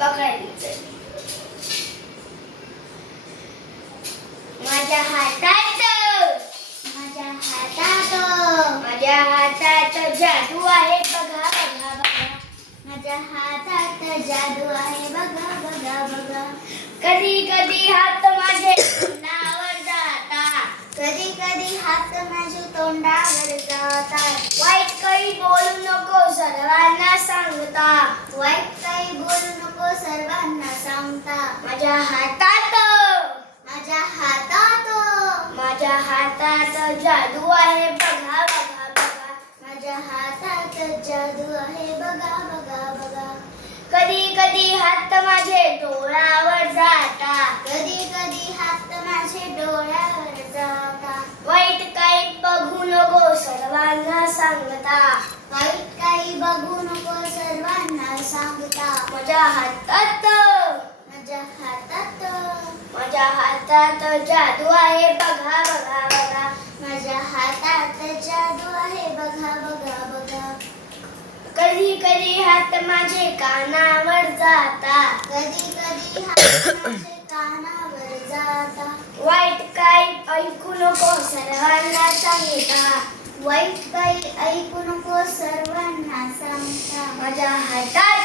पकडायचं. माझ्या हातात जादू आहे बघा बघा बघा. माझ्या हातात जादू आहे बघा बघा बघा. कधी कधी हात माझे तोंडावर जातात. कधी कधी हात माझे तोंडावर जातात. वाईट काही बोलू नको सर्वांना सांगता. वाईट काही बोलू नको सर्वांना सांगता. माझ्या हातात जादू आहे बघा बघा बघा. माझ्या हातात जादू आहे बघा बघा बघा. कधी कधी हात माझे डोळ्यावर जातात. कधी कधी हात माझे डोळ्यावर जातात. वाईट काही बघू नको सर्वांना सांगता. वाईट काही बघू नको सर्वांना सांगता. माझ्या हातात जादू आहे बघा बघा बघा. माझ्या हातात जादू आहे बघा बघा बघा. कधी कधी हात माझे कानावर जातात. कधी कधी हात माझे कानावर जातात. वाईट काही ऐकू नको सर्वांना सांगता. वाईट काही ऐकू नको सर्वांना सांगता. माझ्या हातात